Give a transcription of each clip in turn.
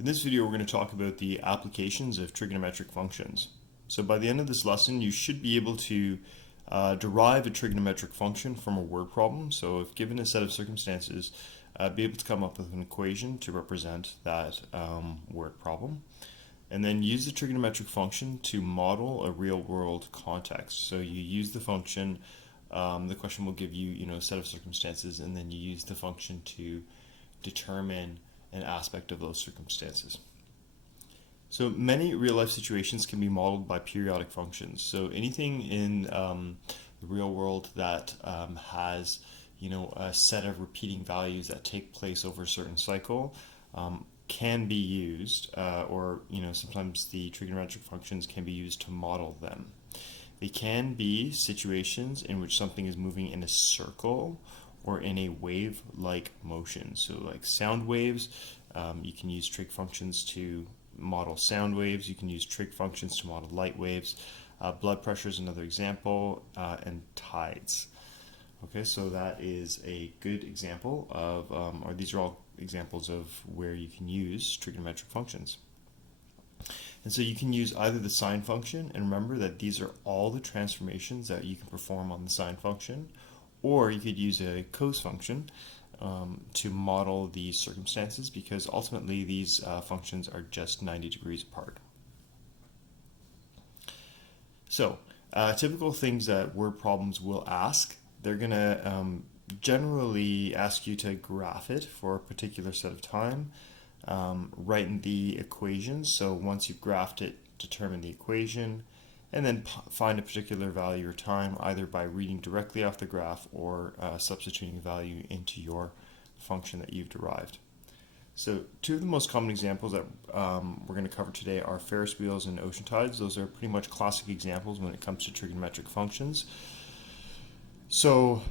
In this video, we're going to talk about the applications of trigonometric functions. So by the end of this lesson, you should be able to derive a trigonometric function from a word problem. So if given a set of circumstances, be able to come up with an equation to represent that word problem. And then use the trigonometric function to model a real-world context. So you use the function, the question will give you, a set of circumstances, and then you use the function to determine an aspect of those circumstances. So many real-life situations can be modeled by periodic functions. So anything in the real world that has, a set of repeating values that take place over a certain cycle can be used, or sometimes the trigonometric functions can be used to model them. They can be situations in which something is moving in a circle or in a wave-like motion. So like sound waves, you can use trig functions to model sound waves. You can use trig functions to model light waves. Blood pressure is another example, and tides. Okay, so that is a good example of, or these are all examples of where you can use trigonometric functions. And so you can use either the sine function, and remember that these are all the transformations that you can perform on the sine function, or you could use a cos function to model these circumstances, because ultimately these functions are just 90 degrees apart. So typical things that word problems will ask, they're going to generally ask you to graph it for a particular set of time, write in the equations. So once you've graphed it, determine the equation, and then find a particular value or time either by reading directly off the graph or substituting a value into your function that you've derived. So two of the most common examples that we're going to cover today are Ferris wheels and ocean tides. Those are pretty much classic examples when it comes to trigonometric functions. So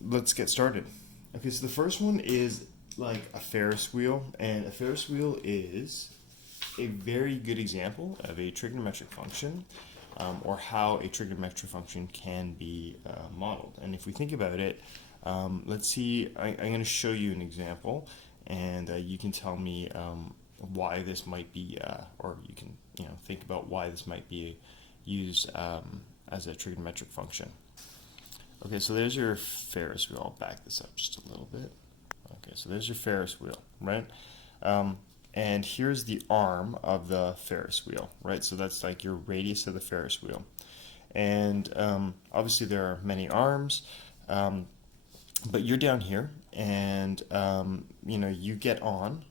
let's get started. Okay, so the first one is like a Ferris wheel, and a Ferris wheel is a very good example of a trigonometric function, or how a trigonometric function can be modeled. And if we think about it, let's see, I'm going to show you an example, and you can tell me why this might be, or you can think about why this might be used as a trigonometric function. Okay, so there's your Ferris wheel. I'll back this up just a little bit. Okay, so there's your Ferris wheel, right? And here's the arm of the Ferris wheel, right? So that's like your radius of the Ferris wheel. And obviously there are many arms, but you're down here, and you get on,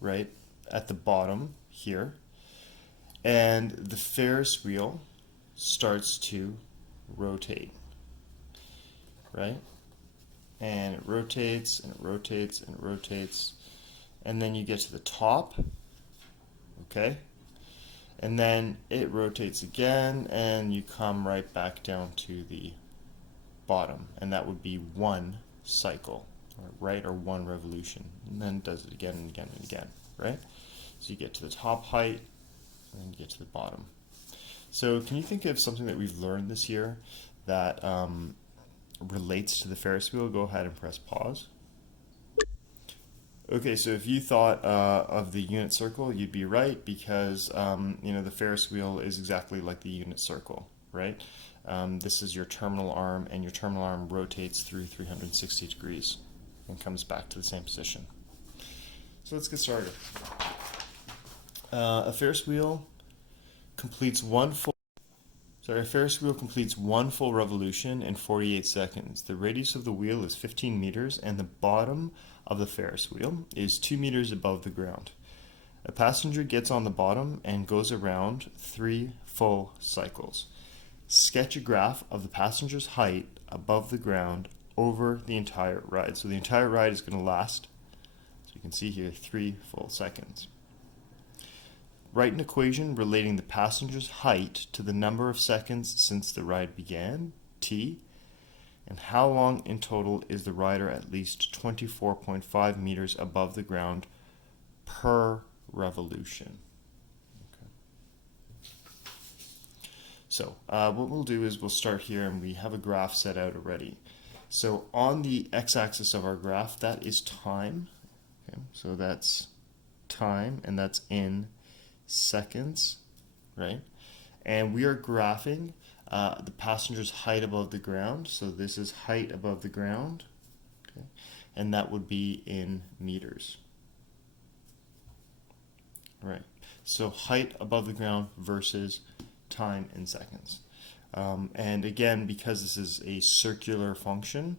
right, at the bottom here, and the Ferris wheel starts to rotate, right? And it rotates, and it rotates, and it rotates, and then you get to the top, okay? And then it rotates again, and you come right back down to the bottom, and that would be one cycle, right, or one revolution, and then it does it again and again and again, right? So you get to the top height, and then you get to the bottom. So can you think of something that we've learned this year that relates to the Ferris wheel? Go ahead and press pause. Okay, so if you thought of the unit circle, you'd be right, because the Ferris wheel is exactly like the unit circle, right? This is your terminal arm, and your terminal arm rotates through 360 degrees and comes back to the same position. So let's get started. A Ferris wheel completes one full revolution in 48 seconds. The radius of the wheel is 15 meters, and the bottom of the Ferris wheel is 2 meters above the ground. A passenger gets on the bottom and goes around 3 full cycles. Sketch a graph of the passenger's height above the ground over the entire ride. So the entire ride is going to last, as you can see here, 3 full seconds. Write an equation relating the passenger's height to the number of seconds since the ride began, t, and how long in total is the rider at least 24.5 meters above the ground per revolution. Okay. So what we'll do is we'll start here, and we have a graph set out already. So on the x-axis of our graph, that is time. Okay, so that's time, and that's in seconds, right? And we are graphing the passenger's height above the ground. So this is height above the ground, okay? And that would be in meters. Right. So height above the ground versus time in seconds. And again, because this is a circular function,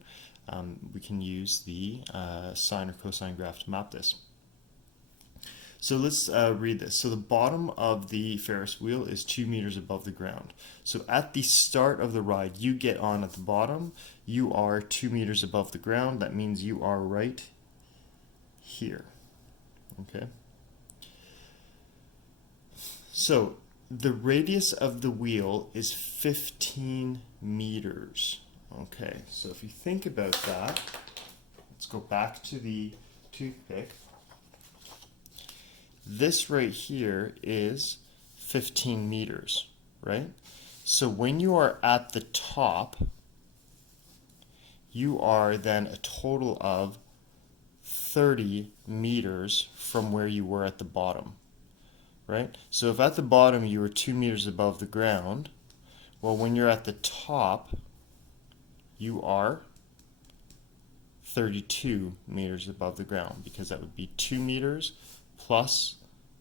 we can use the sine or cosine graph to map this. So let's read this. So the bottom of the Ferris wheel is 2 meters above the ground. So at the start of the ride, you get on at the bottom. You are 2 meters above the ground. That means you are right here. Okay. So the radius of the wheel is 15 meters. Okay, so if you think about that, let's go back to the toothpick. This right here is 15 meters, right? So when you are at the top, you are then a total of 30 meters from where you were at the bottom. Right? So if at the bottom you were 2 meters above the ground, well, when you're at the top, you are 32 meters above the ground, because that would be 2 meters plus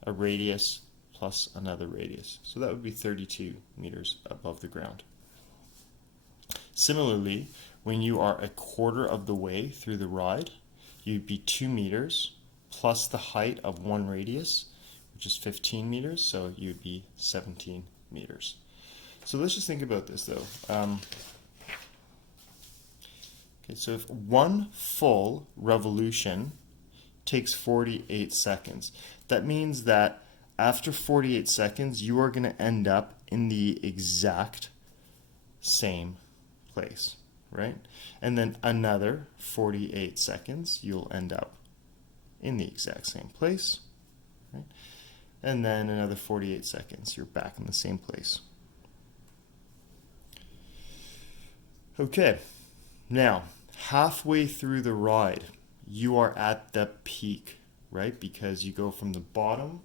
a radius plus another radius. So that would be 32 meters above the ground. Similarly, when you are a quarter of the way through the ride, you'd be 2 meters plus the height of one radius, which is 15 meters, so you'd be 17 meters. So let's just think about this though. Okay, so if one full revolution takes 48 seconds, that means that after 48 seconds, you are going to end up in the exact same place, right? And then another 48 seconds, you'll end up in the exact same place, right? And then another 48 seconds, you're back in the same place. Okay, now halfway through the ride, you are at the peak, right? Because you go from the bottom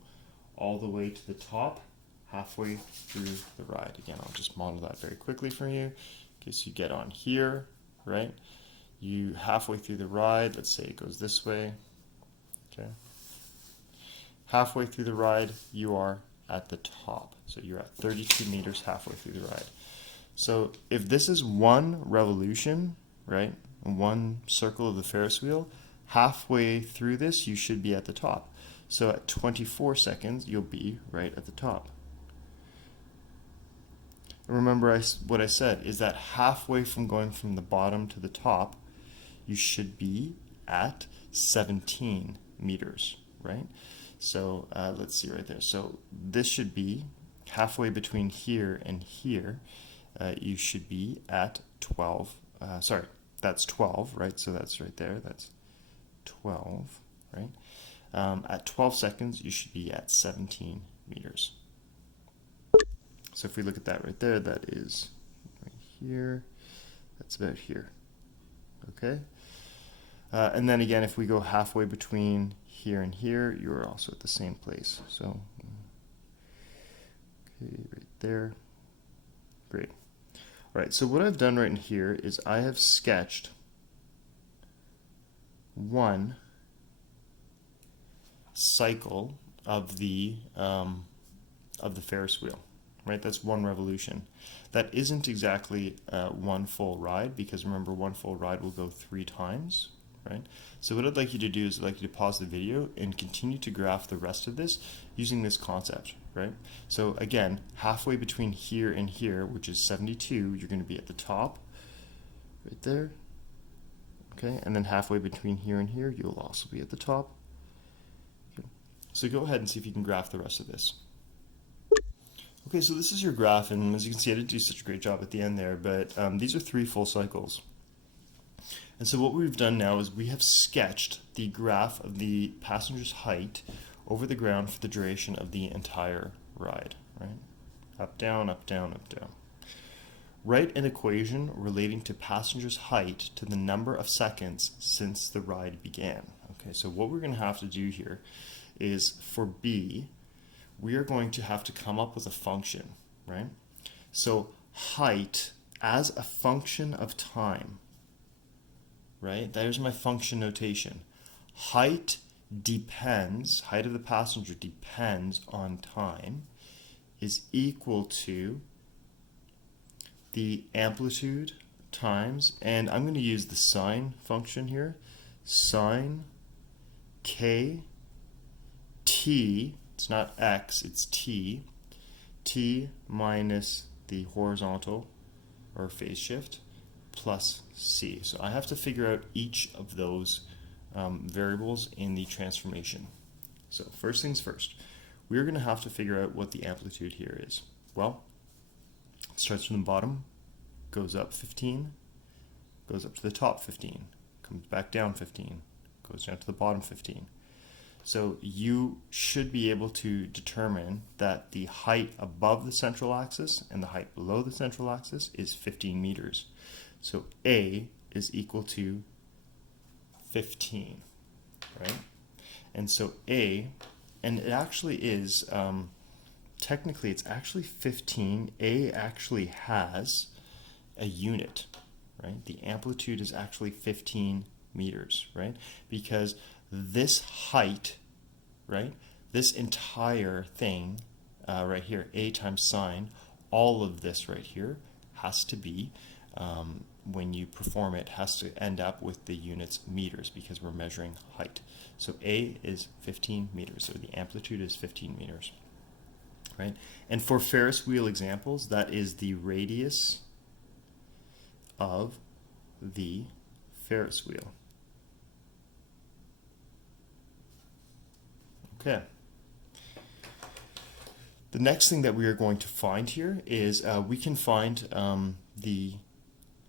all the way to the top, halfway through the ride. Again, I'll just model that very quickly for you. Okay, so you get on here, right? You halfway through the ride, let's say it goes this way, okay? Halfway through the ride, you are at the top. So you're at 32 meters halfway through the ride. So if this is one revolution, right, one circle of the Ferris wheel, halfway through this, you should be at the top. So at 24 seconds, you'll be right at the top. Remember what I said, is that halfway from going from the bottom to the top, you should be at 17 meters, right? So let's see right there. So this should be halfway between here and here. You should be at 12. Sorry, that's 12, right? So that's right there. That's 12, right? At 12 seconds, you should be at 17 meters. So if we look at that right there, that is right here. That's about here. Okay? And then again, if we go halfway between here and here, you're also at the same place. So, okay, right there. Great. All right, so what I've done right in here is I have sketched one cycle of the Ferris wheel. Right, that's one revolution. That isn't exactly one full ride, because remember, one full ride will go 3 times, right? So what I'd like you to do is I'd like you to pause the video and continue to graph the rest of this using this concept, right? So again, halfway between here and here, which is 72, you're going to be at the top, right there, okay? And then halfway between here and here, you'll also be at the top. Okay. So go ahead and see if you can graph the rest of this. Okay, so this is your graph, and as you can see, I didn't do such a great job at the end there, but these are 3 full cycles. And so what we've done now is we have sketched the graph of the passenger's height over the ground for the duration of the entire ride, right? Up, down, up, down, up, down. Write an equation relating to passenger's height to the number of seconds since the ride began. Okay, so what we're going to have to do here is for b, we are going to have to come up with a function, right? So height as a function of time, right? There's my function notation. Height of the passenger depends on time, is equal to the amplitude times, and I'm going to use the sine function here, sine k t, it's not x, it's t minus the horizontal or phase shift plus c. So I have to figure out each of those variables in the transformation. So first things first, we're going to have to figure out what the amplitude here is. Well, it starts from the bottom, goes up 15, goes up to the top 15, comes back down 15, goes down to the bottom 15. So you should be able to determine that the height above the central axis and the height below the central axis is 15 meters. So A is equal to 15, right? And so A, and it actually is, technically it's actually 15. A actually has a unit, right? The amplitude is actually 15 meters, right? Because this height, right, this entire thing right here, A times sine, all of this right here has to be, when you perform it, has to end up with the units meters because we're measuring height. So A is 15 meters, so the amplitude is 15 meters, right? And for Ferris wheel examples, that is the radius of the Ferris wheel. Okay. The next thing that we are going to find here is we can find the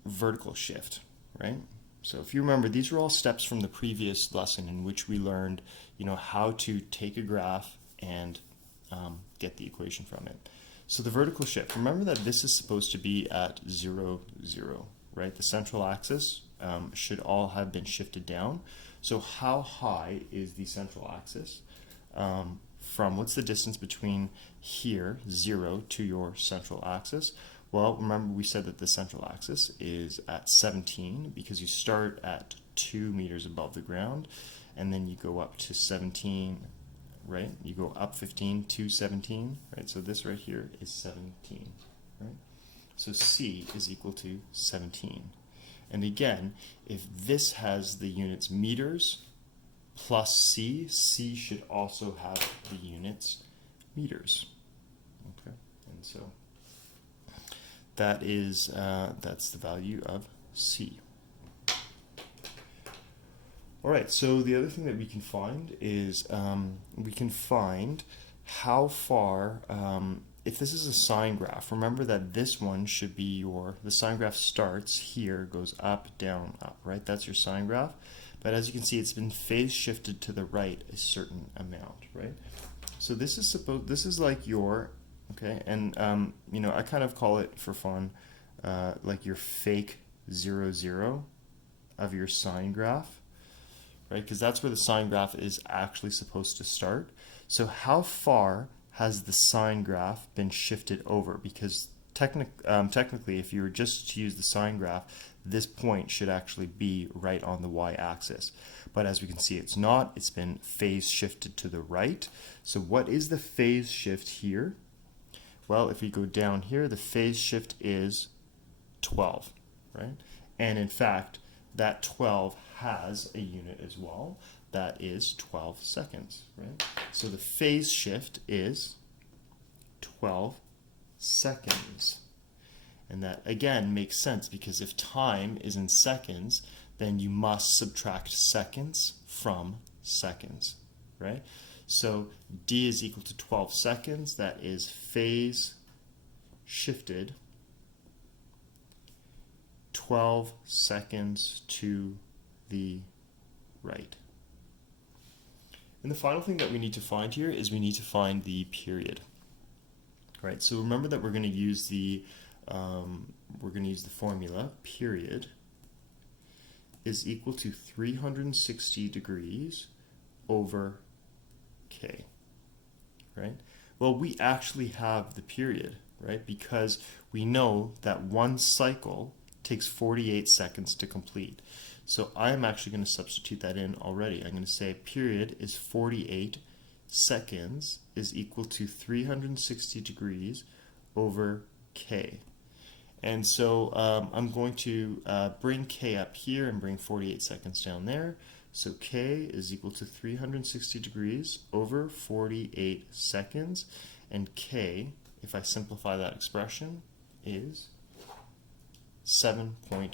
vertical shift, right? So if you remember, these are all steps from the previous lesson in which we learned, how to take a graph and get the equation from it. So the vertical shift, remember that this is supposed to be at 0, 0, right? The central axis should all have been shifted down. So how high is the central axis? From what's the distance between here, 0, to your central axis? Well, remember we said that the central axis is at 17 because you start at 2 meters above the ground and then you go up to 17, right? You go up 15 to 17, right? So this right here is 17, right? So C is equal to 17. And again, if this has the units meters plus C, C should also have the units meters. Okay, and so that is that's the value of C. All right, so the other thing that we can find is we can find how far, if this is a sine graph, remember that this one should be the sine graph starts here, goes up, down, up, right? That's your sine graph. But as you can see, it's been phase shifted to the right a certain amount, right? So this is like your, okay, and I kind of call it for fun, like your fake 0, 0 of your sine graph, right? Because that's where the sine graph is actually supposed to start. So how far has the sine graph been shifted over? Because technically, if you were just to use the sine graph, this point should actually be right on the y-axis. But as we can see, it's not. It's been phase shifted to the right. So what is the phase shift here? Well, if we go down here, the phase shift is 12, right? And in fact, that 12 has a unit as well. That is 12 seconds, right? So the phase shift is 12 seconds. And that, again, makes sense because if time is in seconds, then you must subtract seconds from seconds, right? So D is equal to 12 seconds. That is phase shifted 12 seconds to the right. And the final thing that we need to find here is we need to find the period. Right, so remember that we're going to use the formula period is equal to 360 degrees over k, right? Well, we actually have the period, right? Because we know that one cycle takes 48 seconds to complete. So I'm actually going to substitute that in already. I'm going to say period is 48 seconds is equal to 360 degrees over k. And so I'm going to bring k up here and bring 48 seconds down there. So k is equal to 360 degrees over 48 seconds. And k, if I simplify that expression, is 7.5.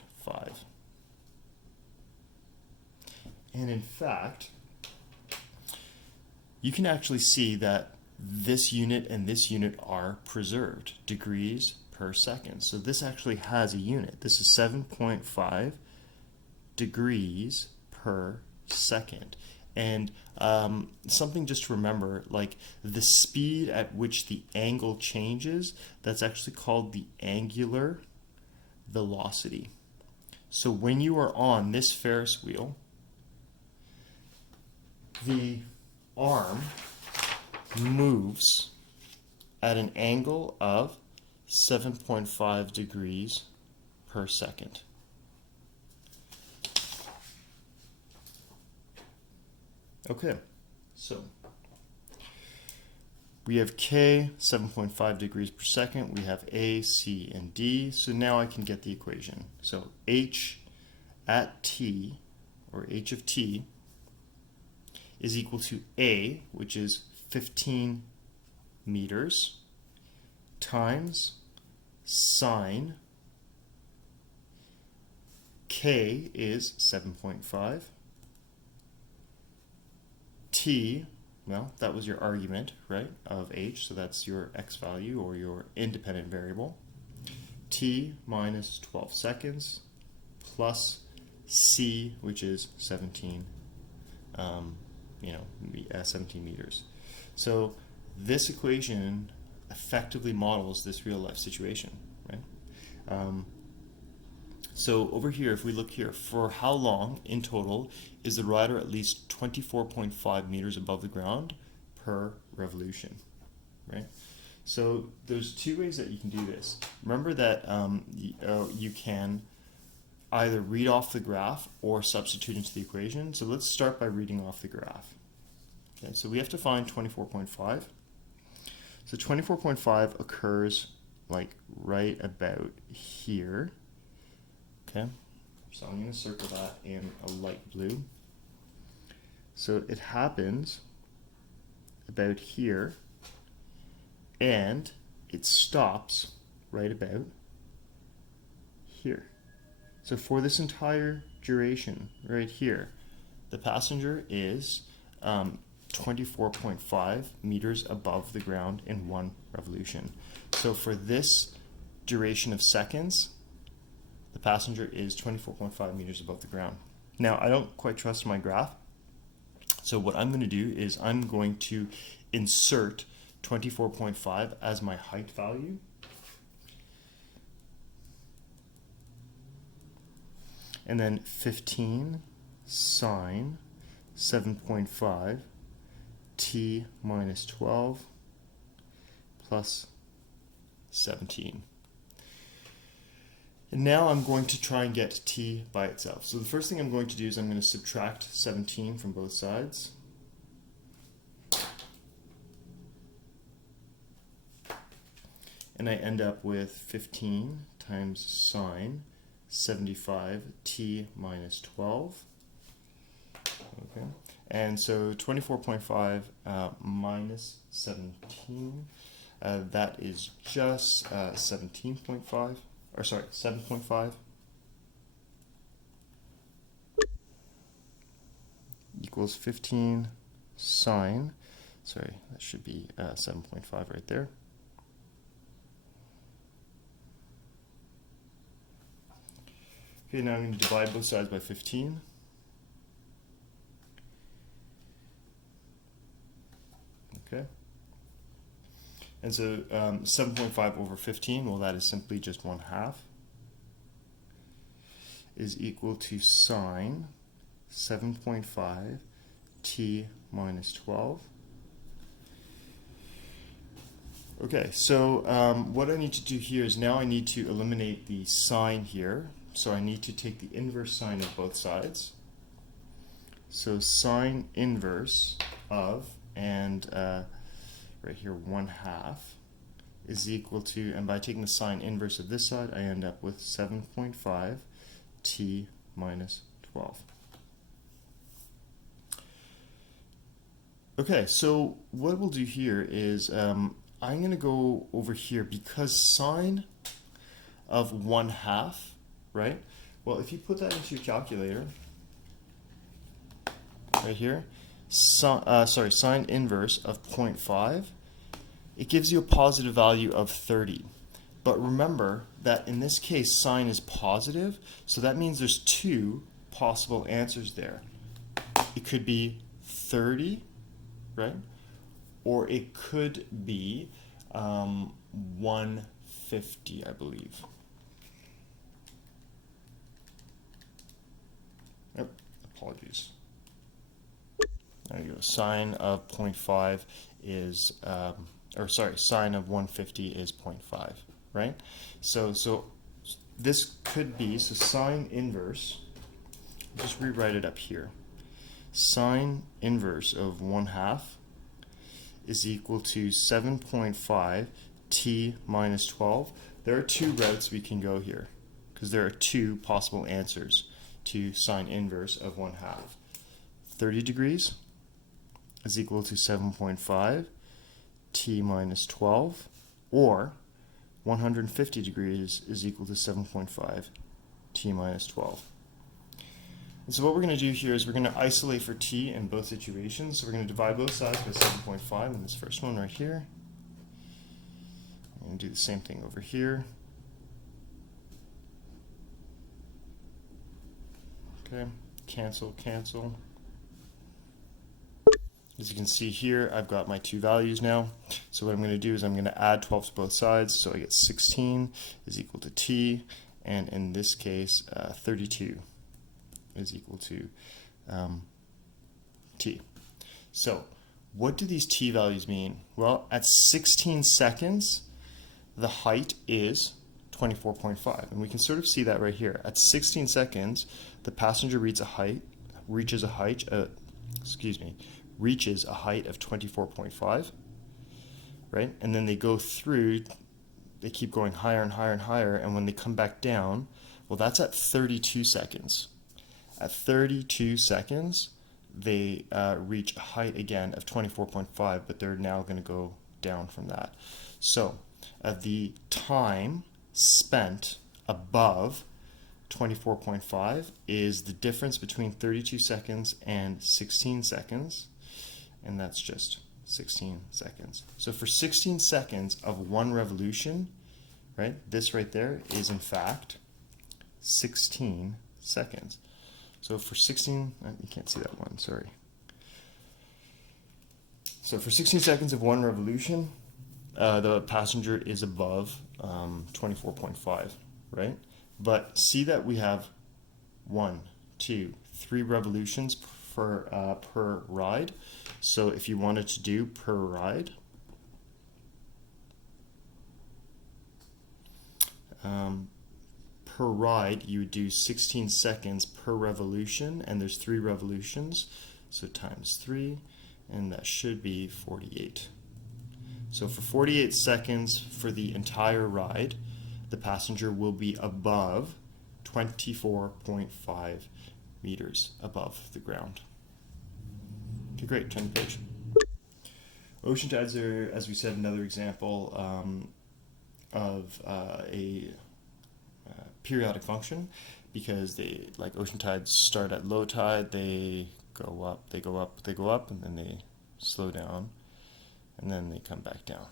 And in fact, you can actually see that this unit and this unit are preserved, degrees per second. So this actually has a unit. This is 7.5 degrees per second. And something just to remember, like the speed at which the angle changes, that's actually called the angular velocity. So when you are on this Ferris wheel, the arm moves at an angle of 7.5 degrees per second. Okay, so we have k, 7.5 degrees per second. We have a, c, and d. So now I can get the equation. So h at t, or h of t, is equal to a, which is 15 meters, times sine k is 7.5. T, well, that was your argument, right, of h, so that's your x value or your independent variable. T minus 12 seconds plus c, which is 17, 17 meters. So this equation effectively models this real life situation, right? So over here, if we look here, for how long in total is the rider at least 24.5 meters above the ground per revolution, right? So there's two ways that you can do this. Remember that you can either read off the graph or substitute into the equation. So let's start by reading off the graph. Okay, so we have to find 24.5. So 24.5 occurs like right about here. Okay, so I'm going to circle that in a light blue. So it happens about here, and it stops right about here. So for this entire duration right here, the passenger is 24.5 meters above the ground in one revolution. So for this duration of seconds, the passenger is 24.5 meters above the ground. Now, I don't quite trust my graph, so what I'm going to do is I'm going to insert 24.5 as my height value. And then 15 sine 7.5 t minus 12 plus 17. And now I'm going to try and get t by itself. So the first thing I'm going to do is I'm going to subtract 17 from both sides. And I end up with 15 times sine 75 t minus 12. Okay. And so 24.5 minus 17, that is just 17.5. Or sorry, 7.5 equals 15 sine, sorry, that should be 7.5 right there. Okay, now I'm going to divide both sides by 15. Okay. And so 7.5 over 15, well, that is simply just 1/2, is equal to sine 7.5 t minus 12. Okay, so what I need to do here is now I need to eliminate the sine here. So I need to take the inverse sine of both sides. So sine inverse of, and right here, 1/2 is equal to, and by taking the sine inverse of this side, I end up with 7.5 t minus 12. Okay, so what we'll do here is I'm going to go over here because sine of 1/2, right? Well, if you put that into your calculator, right here, sine inverse of 0.5, it gives you a positive value of 30. But remember that in this case, sine is positive, so that means there's two possible answers there. It could be 30, right? Or it could be 150, I believe. Yep, apologies. There you go. Sine of 0.5 is, sine of 150 is 0.5, right? So this could be, so sine inverse, just rewrite it up here. Sine inverse of 1/2 is equal to 7.5 t minus 12. There are two routes we can go here because there are two possible answers to sine inverse of 1/2. 30 degrees is equal to 7.5 t minus 12, or 150 degrees is equal to 7.5 t minus 12. And so what we're going to do here is we're going to isolate for t in both situations. So we're going to divide both sides by 7.5 in this first one right here. I'm going to do the same thing over here. Okay, cancel, cancel. As you can see here, I've got my two values now. So what I'm going to do is I'm going to add 12 to both sides. So I get 16 is equal to t, and in this case, 32 is equal to t. So what do these t values mean? Well, at 16 seconds, the height is 24.5, and we can sort of see that right here. At 16 seconds, the passenger reaches a height of 24.5, right? And then they go through, they keep going higher and higher and higher, and when they come back down, well, that's at 32 seconds. At 32 seconds, they reach a height again of 24.5, but they're now going to go down from that. So the time spent above 24.5 is the difference between 32 seconds and 16 seconds, and that's just 16 seconds. So for 16 seconds of one revolution, right, this right there is in fact 16 seconds. So for 16, you can't see that one, sorry. So for 16 seconds of one revolution, the passenger is above 24.5, right? But see that we have 1, 2, 3 revolutions per ride. So if you wanted to do per ride, you would do 16 seconds per revolution, and there's 3 revolutions, so times 3, and that should be 48. So for 48 seconds for the entire ride, the passenger will be above 24.5 meters above the ground. Okay, great, turn the page. Ocean tides are, as we said, another example of a periodic function, because they, like ocean tides, start at low tide, they go up, they go up, they go up, and then they slow down, and then they come back down.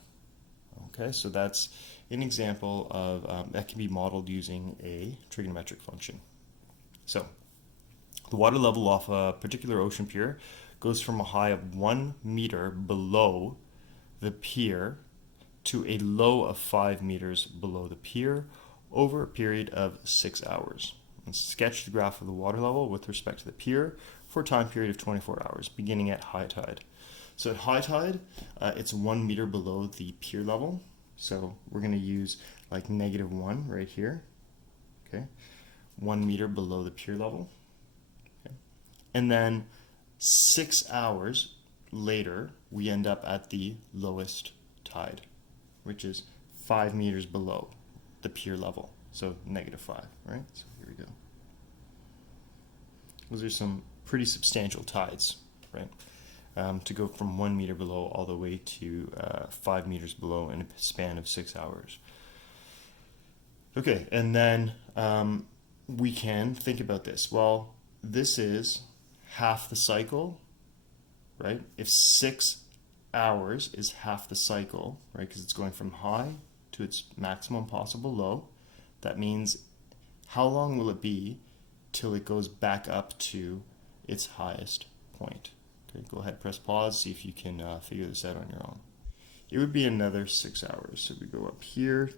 Okay, so that's an example of that can be modeled using a trigonometric function. So the water level off a particular ocean pier goes from a high of 1 meter below the pier to a low of 5 meters below the pier over a period of 6 hours. And sketch the graph of the water level with respect to the pier for a time period of 24 hours, beginning at high tide. So at high tide, it's 1 meter below the pier level. So we're going to use like -1 right here. Okay, 1 meter below the pier level. Okay. And then 6 hours later, we end up at the lowest tide, which is 5 meters below the pier level. So -5, right? So here we go. Those are some pretty substantial tides, right? To go from 1 meter below all the way to 5 meters below in a span of 6 hours. Okay, and then we can think about this. Well, this is half the cycle, right? If 6 hours is half the cycle, right, because it's going from high to its maximum possible low, that means how long will it be till it goes back up to its highest point? Okay, go ahead, press pause, see if you can figure this out on your own. It would be another 6 hours. So we go up here.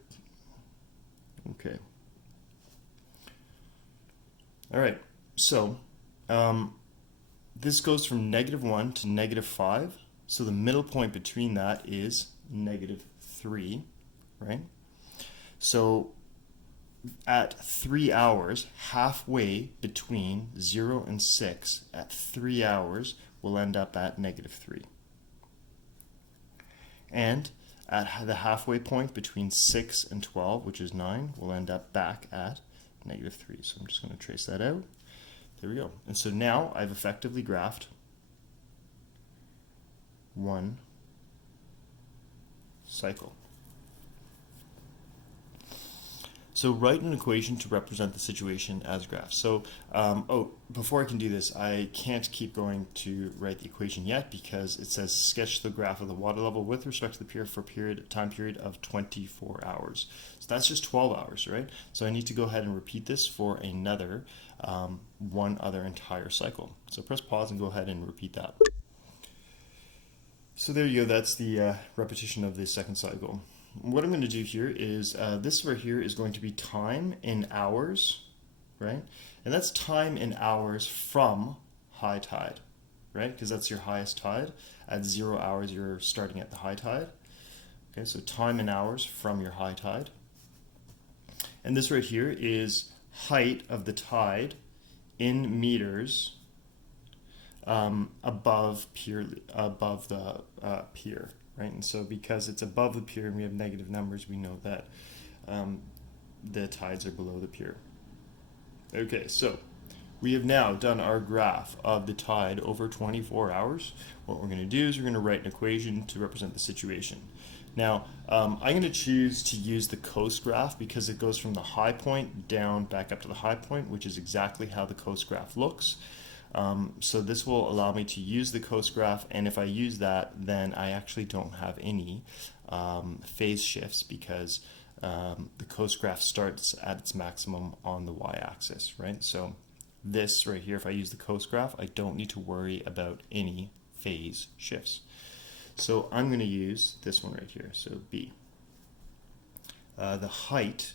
Okay. All right, so this goes from -1 to -5. So the middle point between that is -3, right? So at 3 hours, halfway between 0 and 6, at 3 hours, we'll end up at -3. And at the halfway point between 6 and 12, which is 9, we'll end up back at -3. So I'm just going to trace that out. There we go. And so now I've effectively graphed one cycle. So write an equation to represent the situation as graphed. So, before I can do this, I can't keep going to write the equation yet because it says sketch the graph of the water level with respect to the pier for time period of 24 hours. So that's just 12 hours, right? So I need to go ahead and repeat this for another, one other entire cycle. So press pause and go ahead and repeat that. So there you go, that's the repetition of the second cycle. What I'm going to do here is, this right here is going to be time in hours, right? And that's time in hours from high tide, right? Because that's your highest tide. At 0 hours, you're starting at the high tide. Okay, so time in hours from your high tide. And this right here is height of the tide in meters above the pier. Right? And so because it's above the pier and we have negative numbers, we know that the tides are below the pier. Okay, so we have now done our graph of the tide over 24 hours. What we're going to do is we're going to write an equation to represent the situation. Now, I'm going to choose to use the coast graph because it goes from the high point down back up to the high point, which is exactly how the coast graph looks. So this will allow me to use the coast graph, and if I use that, then I actually don't have any phase shifts because the coast graph starts at its maximum on the y-axis, right? So this right here, if I use the coast graph, I don't need to worry about any phase shifts. So I'm going to use this one right here, so B. The height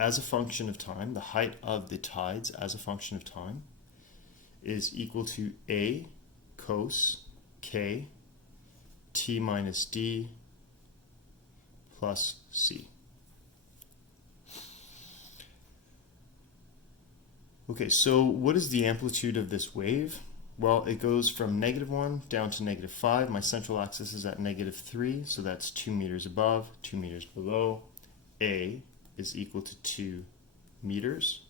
as a function of time, the height of the tides as a function of time, is equal to A cos K T minus D plus C. Okay, so what is the amplitude of this wave? Well, it goes from -1 down to -5. My central axis is at -3, so that's 2 meters above, 2 meters below. A is equal to 2 meters.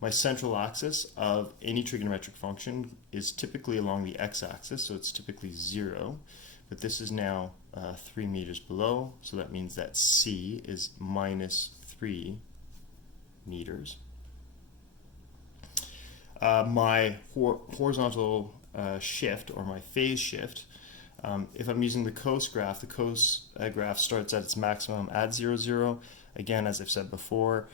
My central axis of any trigonometric function is typically along the x-axis, so it's typically 0, but this is now 3 meters below, so that means that C is -3 meters. My horizontal shift, or my phase shift, if I'm using the coast graph starts at its maximum at 0, 0. Again, as I've said before,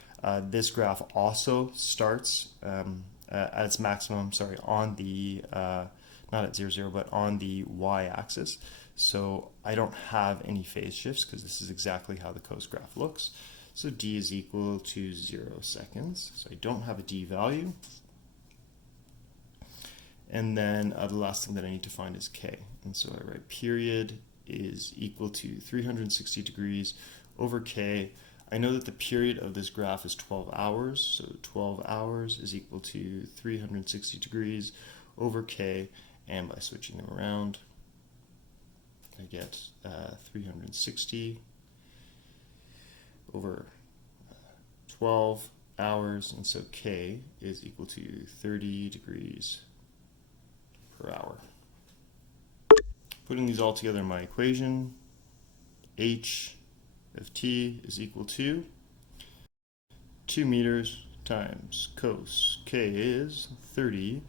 this graph also starts at its maximum, on the, not at 0, 0, but on the y-axis. So I don't have any phase shifts because this is exactly how the coast graph looks. So D is equal to 0 seconds. So I don't have a D value. And then the last thing that I need to find is k. And so I write period is equal to 360 degrees over k. I know that the period of this graph is 12 hours, so 12 hours is equal to 360 degrees over k, and by switching them around, I get 360 over 12 hours, and so k is equal to 30 degrees per hour. Putting these all together in my equation, h of t is equal to 2 meters times cos k is 30,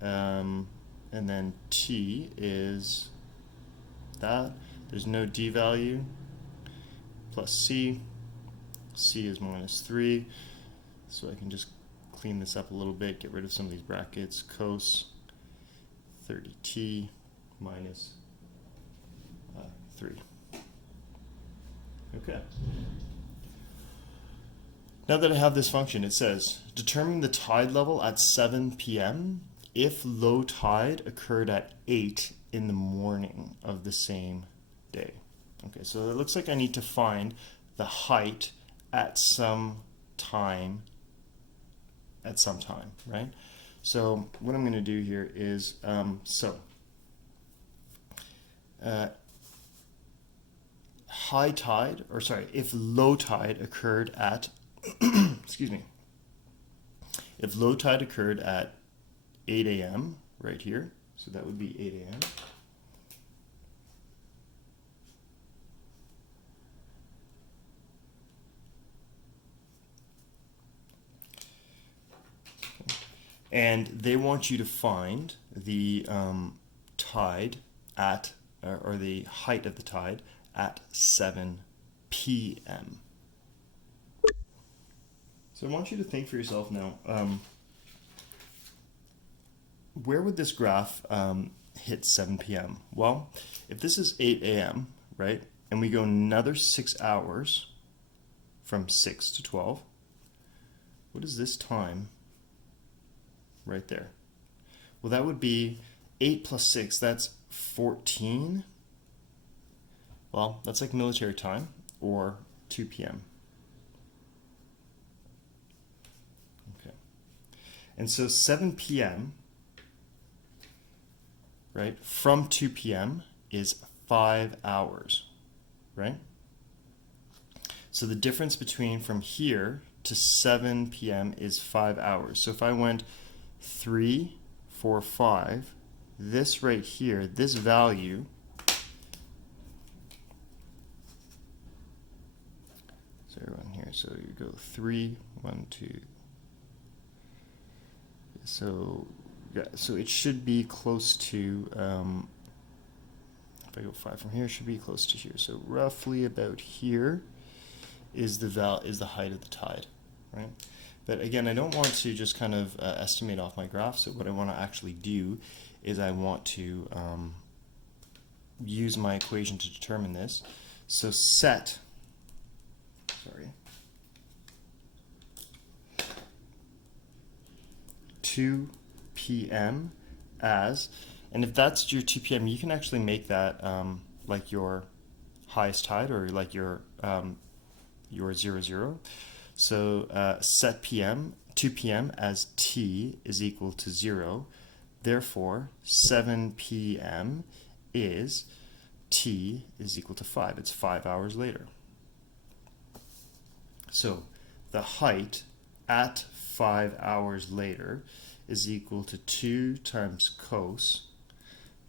and then t is that. There's no d value, plus c. C is minus 3, so I can just clean this up a little bit, get rid of some of these brackets. Cos 30t minus 3. Okay. Now that I have this function, it says, determine the tide level at 7 p.m. if low tide occurred at 8 in the morning of the same day. Okay, so it looks like I need to find the height at some time, right? So what I'm going to do here is, high tide, or sorry, if low tide occurred at, excuse me, if low tide occurred at 8 a.m. right here, so that would be 8 a.m. And they want you to find the tide at, or the height of the tide at 7 p.m. So I want you to think for yourself now, where would this graph hit 7 p.m.? Well, if this is 8 a.m., right, and we go another 6 hours from 6 to 12, what is this time right there? Well, that would be 8 plus 6, that's 14. Well, that's like military time, or 2 p.m. Okay. And so 7 p.m., right, from 2 p.m. is 5 hours, right? So the difference between from here to 7 p.m. is 5 hours. So if I went 3, 4, 5, this right here, this value, so everyone here, so you go 3, 1, 2, so yeah, so it should be close to, if I go 5 from here, it should be close to here. So roughly about here is the height of the tide, right? But again, I don't want to just kind of estimate off my graph. So what I want to actually do is I want to use my equation to determine this. So set, 2 p.m. as, and if that's your 2 p.m., you can actually make that like your highest tide, or like your 0, 0. So set 2 p.m. as t is equal to 0. Therefore, 7 p.m. is t is equal to 5. It's 5 hours later. So the height at 5 hours later is equal to 2 times cos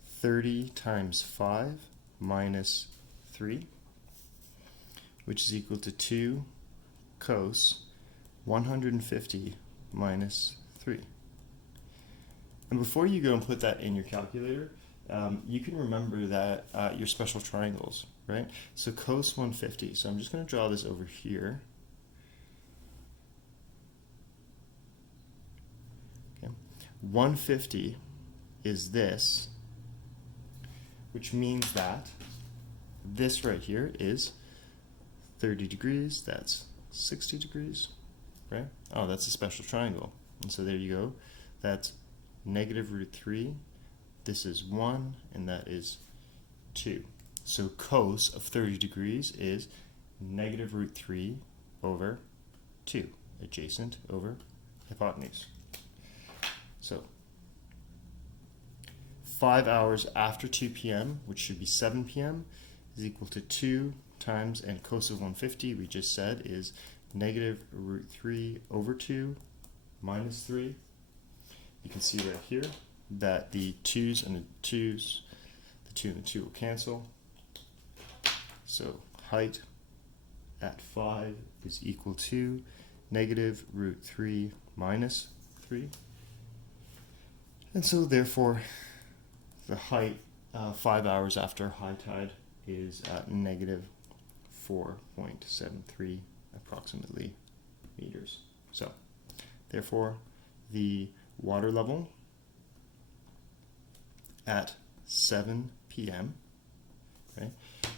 30 times 5 minus 3, which is equal to 2 cos 150 minus 3. And before you go and put that in your calculator, you can remember that your special triangles, right? So cos 150, so I'm just going to draw this over here. Okay. 150 is this, which means that this right here is 30 degrees, that's 60 degrees, right? Oh, that's a special triangle. And so there you go. That's negative root 3. This is 1, and that is 2. So cos of 30 degrees is negative root 3 over 2, adjacent over hypotenuse. So 5 hours after 2 p.m., which should be 7 p.m., is equal to 2 times, and cos of 150, we just said, is negative root 3 over 2 minus 3. You can see right here that the 2's and the 2's, the 2 and the 2 will cancel. So height at 5 is equal to negative root 3 minus 3. And so therefore the height 5 hours after high tide is at negative 4.73 approximately meters. So therefore the water level at 7 p.m., okay,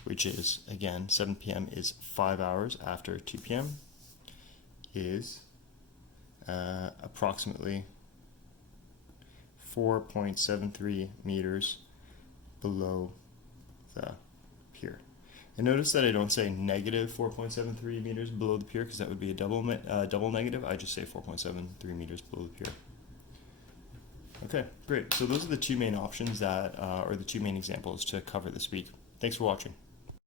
which is, again, 7 p.m. is 5 hours after 2 p.m., is approximately 4.73 meters below the pier. And notice that I don't say negative 4.73 meters below the pier, because that would be a double negative. I just say 4.73 meters below the pier. Okay, great. So those are the two main options that, or the two main examples to cover this week. Thanks for watching.